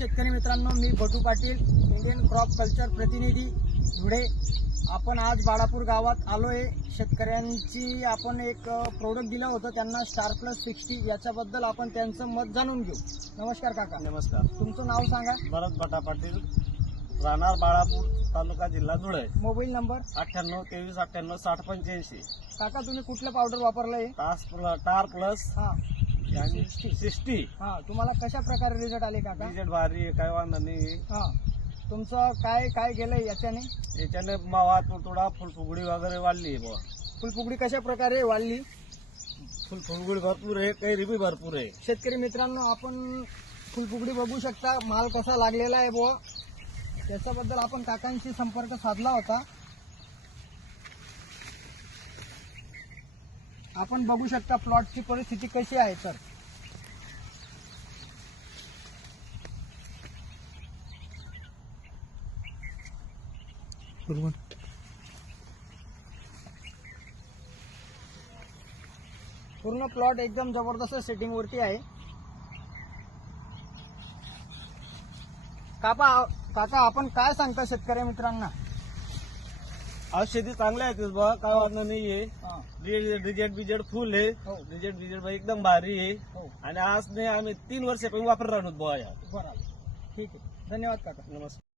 शेतकरी मित्रांनो मी Batu Patil Indian crop culture प्रतिनिधी धुळे. आपण आज बाळापूर गावात आलोय. शेतकऱ्यांची आपण एक प्रोडक्ट दिलं होतं त्यांना स्टार प्लस सिक्स्टी याच्याबद्दल आपण त्यांचं मत जाणून घेऊ. नमस्कार काका. नमस्कार. तुमचं नाव सांगा. भरत भटा पाटील राहणार बाळापूर तालुका जिल्हा धुळे. Mobile number? अठ्ठ्याण्णव तेवीस अठ्ठ्याण्णव साठ पंच्याऐंशी. काका तुम्ही कुठलं पावडर वापरलंय? प्ल- टार प्लस हा. सिक्स्टी हा तुम्हाला कशा प्रकारे रिझल्ट आले काका? डिजेट भारी आहे, काय वांधा नाही. हा. तुमचं काय काय गेलंय याच्याने? याच्याने मावा तुडतुडा फुलफुगडी वगैरे वाढली आहे बुवा. फुलफुगडी कशा प्रकारे वाढली? फुलफुगडी भरपूर आहे कैरी बी भरपूर आहे. शेतकरी मित्रांनो आपण फुलफुगडी बघू शकता माल कसा लागलेला आहे बुवा. त्याच्याबद्दल आपण काकांशी संपर्क साधला होता. आपण बघू शकता प्लॉटची परिस्थिती कशी आहे तर पूर्ण प्लॉट एकदम जबरदस्त सेटिंग वरती आहे. कापा काका आपण काय सांगता शेतकरी मित्रांना? औषधी चांगल्या आहेत बुवा काय वांधा नाहीये हा, डिजेट बिजेट फुल आहे. हो. डिजेट बिजेट एकदम भारी आहे. हो. आणि आज नाही आम्ही तीन वर्षापासून वापर राहतो बुवा या. बरं. ठीक आहे. धन्यवाद काका. नमस्कार.